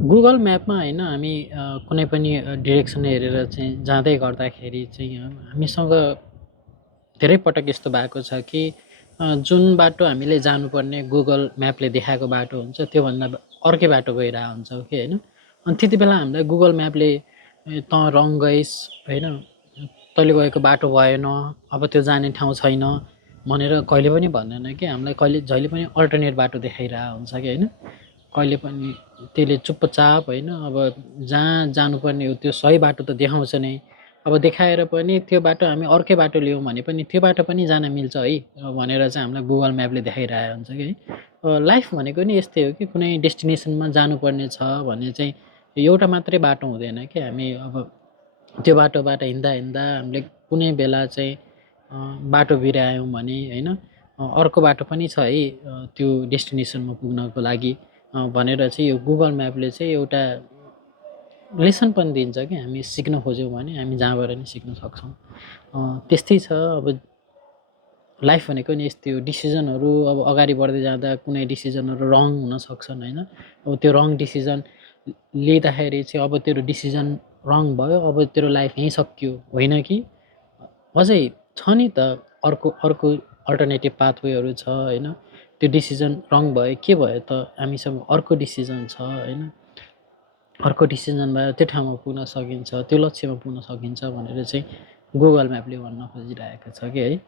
Google म्यापमा होइन हामी कुनै पनि डिरेक्सन हेरेर चाहिँ जाँदै गर्दाखेरि चाहिँ हामीसँग धेरै पटक यस्तो भएको छ कि जुन बाटो हामीले जानुपर्ने गुगल म्यापले देखाएको बाटो हुन्छ त्योभन्दा अर्कै बाटो गइरहेको हुन्छौँ कि होइन। अनि त्यति बेला हामीलाई गुगल म्यापले तँ रङ गइस् होइन, तैँले गएको बाटो भएन, अब त्यो जाने ठाउँ छैन भनेर कहिले पनि भन्दैन कि हामीलाई जहिले पनि अल्टरनेट बाटो देखाइरहेको हुन्छ कि होइन। कहिले पनि त्यसले चुपचाप होइन अब जहाँ जानुपर्ने हो त्यो सही बाटो त देखाउँछ नै, अब देखाएर पनि त्यो बाटो हामी अर्कै बाटो लियौँ भने पनि त्यो बाटो पनि जान मिल्छ है भनेर चाहिँ हामीलाई गुगल म्यापले देखाइरहेको हुन्छ कि है। लाइफ भनेको नि यस्तै हो कि कुनै डेस्टिनेसनमा जानुपर्ने छ भने चाहिँ एउटा मात्रै बाटो हुँदैन कि हामी अब त्यो बाटोबाट हिँड्दा हिँड्दा हामीले कुनै बेला चाहिँ बाटो बिरायौँ भने होइन अर्को बाटो पनि छ है त्यो डेस्टिनेसनमा पुग्नको लागि भनेर चाहिँ यो गुगल म्यापले चाहिँ एउटा लेसन पनि दिन्छ कि हामी सिक्न खोज्यौँ भने हामी जहाँबाट नि सिक्न सक्छौँ। त्यस्तै छ अब लाइफ भनेको नि यस्तै हो, डिसिजनहरू अब अगाडि बढ्दै जाँदा कुनै डिसिजनहरू रङ हुन सक्छन् होइन। अब त्यो रङ डिसिजन लिँदाखेरि चाहिँ अब तेरो डिसिजन रङ भयो, अब तेरो लाइफ यहीँ सकियो होइन कि अझै छ नि त अर्को अर्को अल्टरनेटिभ पाथवेहरू छ होइन। त्यो डिसिजन रङ भयो के भयो त हामीसँग अर्को डिसिजन छ होइन, अर्को डिसिजनबाट त्यो ठाउँमा पुग्न सकिन्छ, त्यो लक्ष्यमा पुग्न सकिन्छ भनेर चाहिँ गुगल म्यापले भन्न खोजिरहेको छ कि है।